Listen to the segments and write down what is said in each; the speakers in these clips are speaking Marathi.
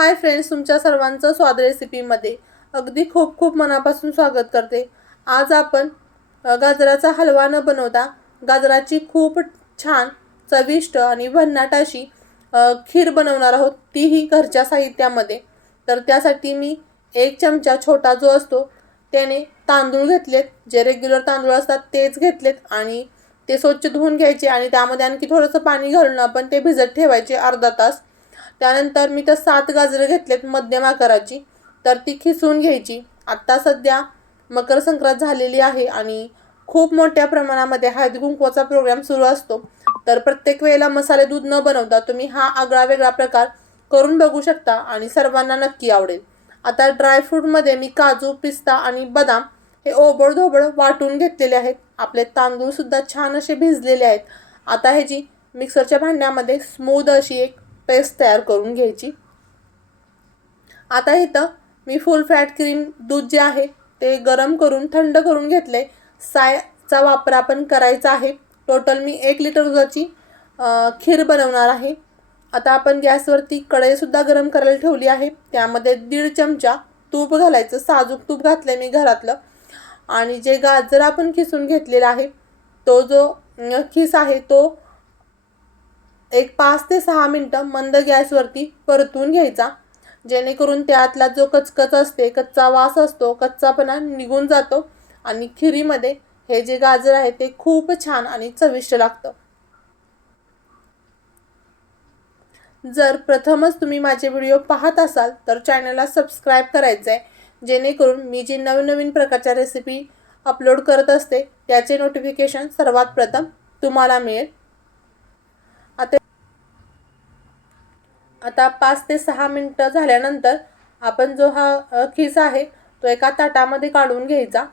हाय फ्रेंड्स, तुमच्या सर्वांचं स्वाद रेसिपीमध्ये अगदी खूप खूप मनापासून स्वागत करते। आज आपण गाजराचा हलवा न बनवता गाजराची खूप छान चविष्ट आणि भन्नाट अशी खीर बनवणार आहोत, तीही घरच्या साहित्यामध्ये। तर त्यासाठी मी 1 चमचा छोटा जो असतो त्याने तांदूळ घेतलेत, जे रेग्युलर तांदूळ असतात तेच घेतलेत आणि ते स्वच्छ धुवून घ्यायचे आणि त्यामध्ये आणखी थोडंसं पाणी घालून आपण ते भिजत ठेवायचे अर्धा तास। त्यानंतर मी तर 7 गाजरं घेतलेत मध्यम आकाराची, तर ती खिसून घ्यायची। आता सध्या मकर संक्रांत झालेली आहे आणि खूप मोठ्या प्रमाणामध्ये हळदी कुंकवाचा प्रोग्राम सुरू असतो। तर प्रत्येक वेळेला मसाले दूध न बनवता तुम्ही हा आगळा वेगळा प्रकार करून बघू शकता आणि सर्वांना नक्की आवडेल। आता ड्रायफ्रूटमध्ये मी काजू, पिस्ता आणि बदाम हे ओबड-धोबड वाटून घेतलेले आहेत। आपले तांदूळ सुद्धा छान असे भिजलेले आहेत। आता ह्याची मिक्सरच्या भांड्यामध्ये स्मूथ अशी एक पेस्ट तयार करून घ्यायची। आता इथं मी फुल फॅट क्रीम दूध जे आहे ते गरम करून थंड करून घेतले। सायचा वापर आपण करायचा आहे। टोटल मी 1 लिटर दुधाची खीर बनवणार आहे। आता आपण गॅसवरती कढई सुद्धा गरम करायला ठेवली आहे। त्यामध्ये 1.5 चमचा तूप घालायचं, साजूक तूप घातले मी घरातलं। आणि जे गाजर आपण खिसून घेतलेला आहे तो जो खीस आहे तो एक 5 ते 6 मिनिटं मंद गॅसवरती परतून घ्यायचा, जेणेकरून त्यातला जो कचकच असते, कच्चा वास असतो, कच्चापणा निघून जातो आणि खिरीमध्ये हे जे गाजर आहे ते खूप छान आणि चविष्ट लागतं। जर प्रथमच तुम्ही माझे व्हिडिओ पाहत असाल तर चॅनलला सबस्क्राइब करायचं आहे, जेणेकरून मी जे नवीन प्रकारच्या रेसिपी अपलोड करत असते त्याचे नोटिफिकेशन सर्वात प्रथम तुम्हाला मिळेल। आता 5 ते 6 मिनिटं झाल्यानंतर आपण जो हा खीस आहे तो एका ताटामध्ये काढून घ्यायचा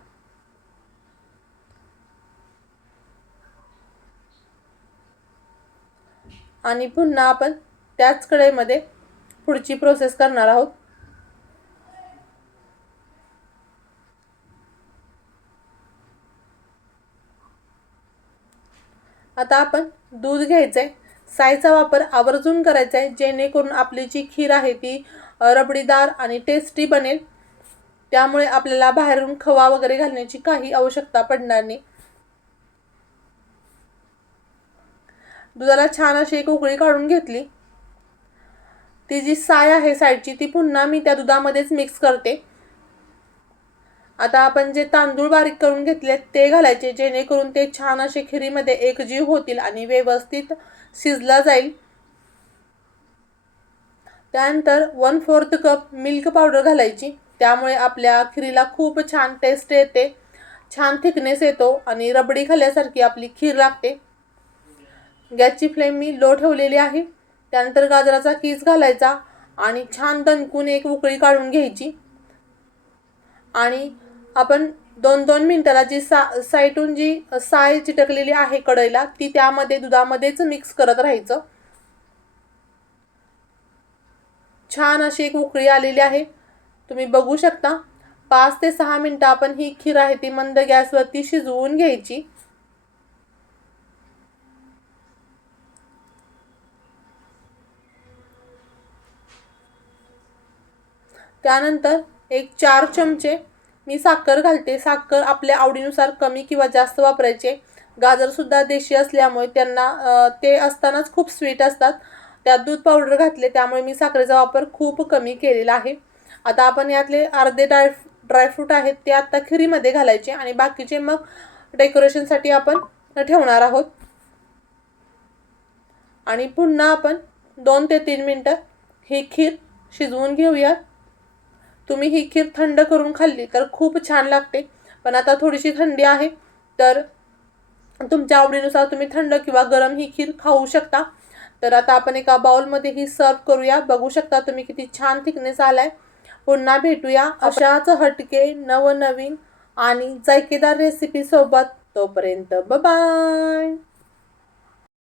आणि पुन्हा आपण त्याच कढईमध्ये पुढची प्रोसेस करणार आहोत। आता आपण दूध घ्यायचे, सायचा वापर आवर्जून करायचा आहे, जेणेकरून आपली जी खीर आहे ती रबडीदार आणि टेस्टी बनेल। त्यामुळे आपल्याला बाहेरून खवा वगैरे घालण्याची काही आवश्यकता पडणार नाही। दुधाला छान अशी एक उकळी काढून घेतली। ती जी साय आहे साईडची ती पुन्हा मी त्या दुधामध्येच मिक्स करते। आता आपण जे तांदूळ बारीक करून घेतले ते घालायचे, जेणेकरून ते छान असे खिरीमध्ये एकजीव होतील आणि व्यवस्थित शिजला जाईल। त्यानंतर 1/4 कप मिल्क पावडर घालायची, त्यामुळे आपल्या खिरीला खूप छान टेस्ट येते, छान थिकनेस येतो आणि रबडी खाल्ल्यासारखी आपली खीर लागते। गॅसची फ्लेम मी लो ठेवलेली आहे। त्यानंतर गाजराचा कीस घालायचा आणि छान दणकून एक उकळी काढून घ्यायची आणि आपण 2-2 मिनिटाला जी साईडून जी साय चिटकलेली आहे कढईला ती त्यामध्ये दुधामध्येच मिक्स करत राहायचं। छान अशी एक उकळी आलेली आहे, तुम्ही बघू शकता। 5 ते 6 मिनिटं आपण ही खीर आहे ती मंद गॅसवरती शिजवून घ्यायची। त्यानंतर एक 4 चमचे मी साखर घालते। साखर आपल्या आवडीनुसार कमी किंवा जास्त वापरायचे। गाजर सुद्धा देशी असल्यामुळे त्यांना ते असतानाच खूप स्वीट असतात। त्यात दूध पावडर घातले त्यामुळे मी साखरेचा वापर खूप कमी केलेला आहे। आता आपण यातले अर्धे ड्रायफ्रूट आहेत ते आता खिरीमध्ये घालायचे आणि बाकीचे मग डेकोरेशनसाठी आपण ठेवणार आहोत। आणि पुन्हा आपण 2 ते 3 मिनिटं ही खीर शिजवून घेऊया। तुम्ही ही खीर थंड करून खाल्ली तर खूप छान लागते, पण आता थोडीशी थंडी आहे तर तुमच्या आवडीनुसार तुम्ही थंड किंवा गरम ही खीर खाऊ शकता। तर आता आपण एका बाउलमध्ये ही सर्व करूया। बघू शकता तुम्ही किती छान थिकनेस आलाय। पुन्हा भेटूया अशाच हटके नवनवीन आणि जायकेदार रेसिपी सोबत। तोपर्यंत बाय बाय।